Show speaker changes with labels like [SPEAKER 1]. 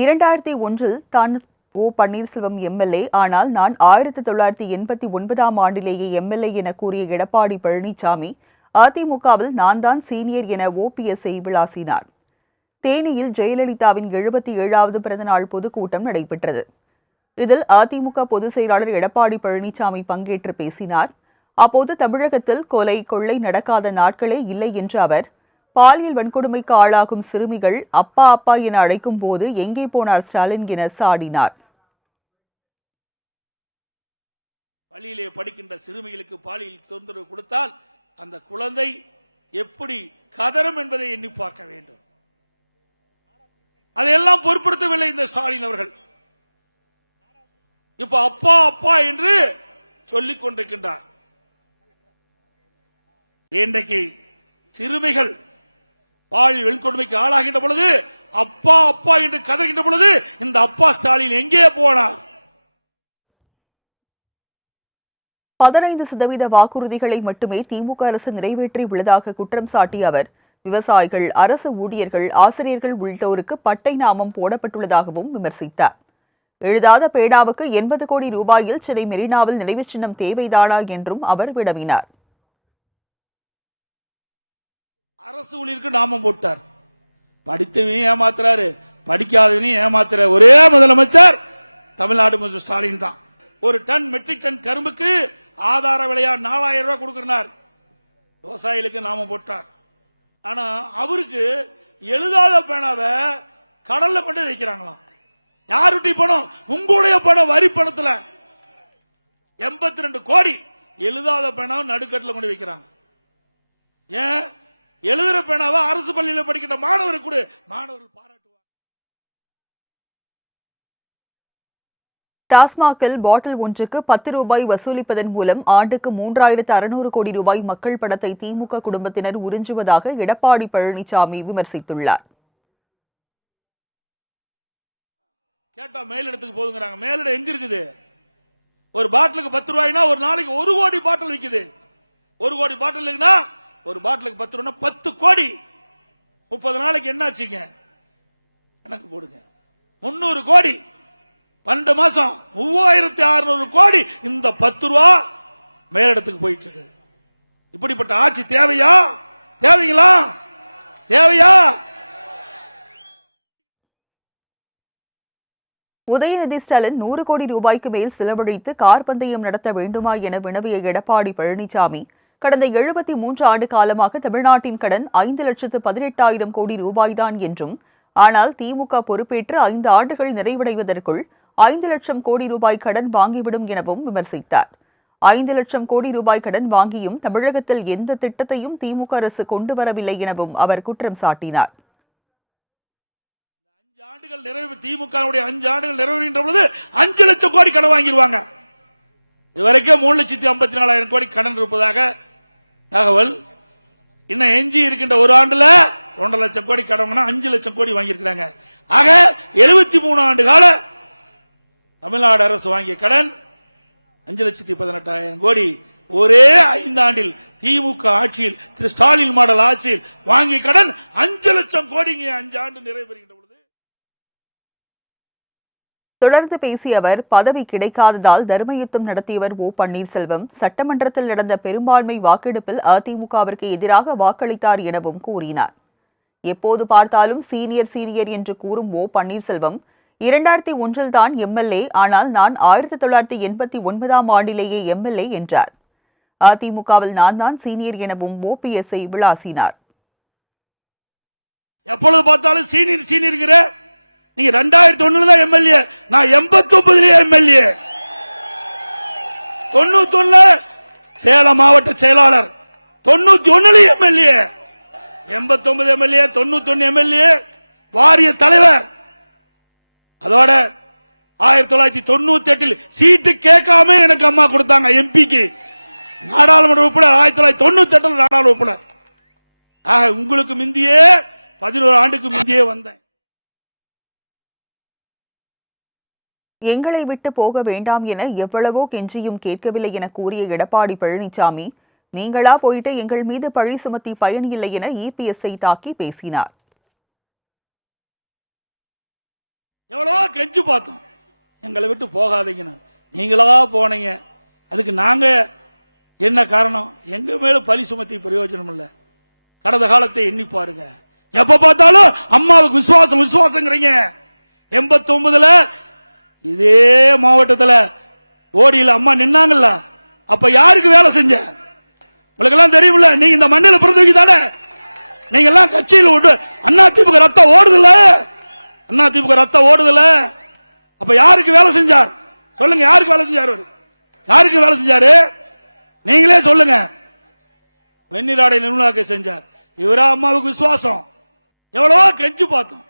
[SPEAKER 1] இரண்டாயிரத்தி ஒன்றில் தான் ஓ பன்னீர்செல்வம் எம்எல்ஏ ஆனால் நான் ஆயிரத்தி தொள்ளாயிரத்தி எண்பத்தி ஒன்பதாம் ஆண்டிலேயே எம்எல்ஏ என கூறிய எடப்பாடி பழனிசாமி அதிமுகவில் நான் தான் சீனியர் என ஓபிஎஸ்ஐ விளாசினார். தேனியில் ஜெயலலிதாவின் எழுபத்தி ஏழாவது பிறந்தநாள் பொதுக்கூட்டம் நடைபெற்றது. இதில் அதிமுக பொதுச் செயலாளர் எடப்பாடி பழனிசாமி பங்கேற்று பேசினார். அப்போது தமிழகத்தில் கொலை கொள்ளை நடக்காத நாட்களே இல்லை என்ற அவர் பாலியல் வன்கொடுமைக்கு ஆளாகும் சிறுமிகள் அப்பா அப்பா என அழைக்கும் போது எங்கே போனார் ஸ்டாலின் என சாடினார்.
[SPEAKER 2] பள்ளியிலே படிக்கின்ற சிறுமிகளுக்கு பாலியல் தொந்தரவு கொடுத்தால் அந்த குழந்தை எப்படி கதறும் என்பதை எண்ணி பார்க்க வேண்டும். அதையெல்லாம் பொருட்படுத்தவில்லை இந்த ஸ்டாலின் அவர்கள். இப்ப அப்பா அப்பா என்று சொல்லிக் கொண்டிருக்கின்றார். இன்றைக்கு சிறுமிகள் பாலியல் வெண்கொடுமைக்கு ஆளாகின்ற பொழுது அப்பா அப்பா என்று கதறுகின்ற பொழுது இந்த அப்பா ஸ்டாலின் எங்கே போனார்?
[SPEAKER 1] பதினைந்து சதவீத வாக்குறுதிகளை மட்டுமே திமுக அரசு நிறைவேற்றி உள்ளதாக குற்றம் சாட்டிய அவர் விவசாயிகள் அரசு ஊழியர்கள் ஆசிரியர்கள் உள்ளிட்டோருக்கு பட்டை நாமம் போடப்பட்டுள்ளதாகவும் விமர்சித்தார். எழுதாத பேடாவுக்கு எண்பது கோடி ரூபாயில் சென்னை மெரினாவில் நினைவு சின்னம் தேவைதானா என்றும் அவர் வினவினார்.
[SPEAKER 2] அரசு ஊழியருக்கு நாமம் போட்டார். படித்தவனையும் ஏமாத்துறாரு படிக்காதவனையும் ஏமாத்துற ஒரே முதலமைச்சர் தமிழ்நாடு முதல் ஸ்டாலின் தான். ஒரு டன் மெட்ரிக் டன் கரும்புக்கு ஆதார விலையா நாலாயிரம் ரூபாய் கொடுக்கிறார் விவசாயிகளுக்கு நாம போட்டார். ஆனா அவருக்கு எழுதாத பேனாவை கடல்ல கொண்டு வைக்கிறாங்களாம். யாருட்டி பணம்? உங்களுடைய பணம் வரி பணத்துல. எண்பத்தி ரெண்டு கோடி எழுதாத பேனாவை நடுக்கட்டில் கொண்டு வைக்கிறாங்க. ஏன்? எழுதுற பேனாவை அரசு பள்ளியில படிக்கின்ற மாணவருக்கு கூட. மாணவர்கள்
[SPEAKER 1] டாஸ்மாகில் பாட்டில் ஒன்றுக்கு பத்து ரூபாய் வசூலிப்பதன் மூலம் ஆண்டுக்கு மூன்றாயிரத்து அறுநூறு கோடி ரூபாய் மக்கள் பணத்தை திமுக குடும்பத்தினர் உறிஞ்சுவதாக எடப்பாடி பழனிசாமி விமர்சித்துள்ளார்.
[SPEAKER 2] கேட்டா மேலிடத்துக்கு போதுங்கிறாங்க. மேலிடம் எங்க இருக்குது? ஒரு பாட்டிலுக்கு பத்து ரூபாய்னா ஒரு நாளைக்கு ஒரு கோடி பாட்டில் விக்குது. ஒரு கோடி பாட்டில் இருக்குன்னா ஒரு பாட்டிலுக்கு பத்து ரூபா பத்து கோடி. முப்பது நாளைக்கு என்ன ஆச்சுங்க கணக்கு போடுங்க. முன்னூறு கோடி. பன்னெண்டு மாசம். மூவாயிரத்தி அறுநூறு கோடி. இந்த பத்து ரூபா மேலிடத்துக்கு போயிட்டு இருக்கு இப்படிப்பட்ட ஆட்சி தேவையா? தேவைங்களா? தேவையா?
[SPEAKER 1] உதயநிதி ஸ்டாலின் நூறு கோடி ரூபாய்க்கு மேல் செலவழித்து கார் பந்தயம் நடத்த வேண்டுமா என வினவிய எடப்பாடி பழனிசாமி கடந்த எழுபத்தி மூன்று ஆண்டு காலமாக தமிழ்நாட்டின் கடன் ஐந்து லட்சத்து பதினெட்டாயிரம் கோடி ரூபாய்தான் என்றும் ஆனால் திமுக பொறுப்பேற்று ஐந்து ஆண்டுகள் நிறைவடைவதற்குள் ஐந்து லட்சம் கோடி ரூபாய் கடன் வாங்கிவிடும் எனவும் விமர்சித்தார். ஐந்து லட்சம் கோடி ரூபாய் கடன் வாங்கியும் தமிழகத்தில் எந்த திட்டத்தையும் திமுக அரசு கொண்டு வரவில்லை எனவும் அவர் குற்றம் சாட்டினார்.
[SPEAKER 2] அஞ்சு ஆண்டுகள் நிறைவு திமுக அஞ்சு ஆண்டுகள் நிறைவேறுகின்ற பொழுது அஞ்சு லட்சம் கோடி கடன் வாங்கிடுவாங்க இதுவரைக்கும் மூணு லட்சத்தி ஐம்பத்தி நாலாயிரம் கோடி கடன் இருப்பதாக தகவல். இன்னும் எஞ்சி இருக்கின்ற ஒரு ஆண்டுல ஒன்றரை லட்சம் கோடி கடன் அஞ்சு லட்சம் கோடி வாங்கியிருக்கிறாங்க. ஆக எழுபத்தி மூணு ஆண்டு கால தமிழ்நாடு அரசு வாங்கிய கடன் அஞ்சு லட்சத்தி பதினெட்டாயிரம் கோடி. ஒரே ஐந்தாண்டில் திமுக ஆட்சியில் திரு ஸ்டாலின் மாடல் ஆட்சியில் வாங்கிய கடன் அஞ்சு லட்சம் கோடிங்க அஞ்சு ஆண்டு நிறைவேறுகின்ற
[SPEAKER 1] தொடர்ந்து பேசிய அவர் பதவி கிடைக்காததால் தர்மயுத்தம் நடத்தியவர் ஓ. பன்னீர்செல்வம். சட்டமன்றத்தில் நடந்த பெரும்பான்மை வாக்கெடுப்பில் அதிமுகவிற்கு எதிராக வாக்களித்தார் எனவும் கூறினார். எப்போது பார்த்தாலும் சீனியர் சீனியர் என்று கூறும் ஓ. பன்னீர்செல்வம் இரண்டாயிரத்தி ஒன்றில் தான் எம்எல்ஏ ஆனால் நான் ஆயிரத்தி தொள்ளாயிரத்தி எண்பத்தி ஒன்பதாம் ஆண்டிலேயே எம்எல்ஏ என்றார். அதிமுகவில் நான் தான் சீனியர் எனவும் ஓபிஎஸ்ஐ விளாசினார்.
[SPEAKER 2] எப்பொழுது பார்த்தாலும் சீனியர் சீனியர்கிற நீங்க ரெண்டாயிரத்தி ஒண்ணுல தான் எம்எல்ஏ நான் எண்பத்தி ஒன்பதுலயே எம்எல்ஏ தொண்ணூத்தி ஒண்ணுல சேலம் மாவட்ட செயலாளர். தொண்ணூத்தி ஒண்ணுல எம்எல்ஏ எண்பத்தி ஒன்பது எம்எல்ஏ தொண்ணூத்தி ஒன்னு எம்எல்ஏ வாரிய தலைவர். அதோட ஆயிரத்தி தொள்ளாயிரத்தி தொண்ணூத்தி எட்டில் சீட்டு கேட்காம எனக்கு அம்மா கொடுத்தாங்க எம்பிக்கு நாடாளுமன்ற உறுப்பினர் ஆயிரத்தி தொள்ளாயிரத்தி தொண்ணூத்தி எட்டில் நாடாளுமன்ற உறுப்பினர். ஆக உங்களுக்கு முந்தியே பதினோரு ஆண்டுக்கு முந்தியே வந்தேன்.
[SPEAKER 1] எங்களை விட்டு போக வேண்டாம் என எவ்வளவோ கெஞ்சியும் கேட்கவில்லை என கூறிய எடப்பாடி பழனிசாமி நீங்களா போயிட்டு எங்கள் மீது பழி சுமத்தி பயனில்லை என இபிஎஸ்ஐ தாக்கி பேசினார்.
[SPEAKER 2] எவ்வளவோ கெஞ்சு பார்த்தோம். எங்களை விட்டு போகாதீங்கன்னு நீங்களா போனீங்க. அதுக்கு நாங்க என்ன காரணம்? எங்க மேல பழி சுமத்தி பிரயோஜனம் இல்லை. கடந்த காலத்தை எண்ணி பாருங்க. எப்ப பார்த்தாலும் அம்மாவுக்கு விசுவாசம் விசுவாசங்கிறீங்க. எண்பத்தி ஒன்பதுல இதே மாவட்டத்தில் ஓடியில் அம்மா நின்னாங்கல்ல அப்ப யாருக்கு வேலை செஞ்ச? உங்களுக்கு எல்லாம் தெரியுமில்ல நீங்க இந்த மண்ணில் பிறந்தவங்க தானே? நீங்க எல்லாம் கட்சியில் விட்டு அண்ணா திமுக ரத்தம் ஓடுதுல அண்ணா திமுக ரத்தம் ஓடுதுல அப்ப யாருக்கு வேலை செஞ்சார்? சொல்லுங்க யாருக்கு வேலை செஞ்சார் யாருக்கு வேலை செஞ்சாரு? நீங்களே சொல்லுங்க. வெண்ணிராடை நிர்மலாக்கை செஞ்சார். இவரா அம்மாவுக்கு விசுவாசம். எவ்வளவோ கெஞ்சு பார்த்தோம்.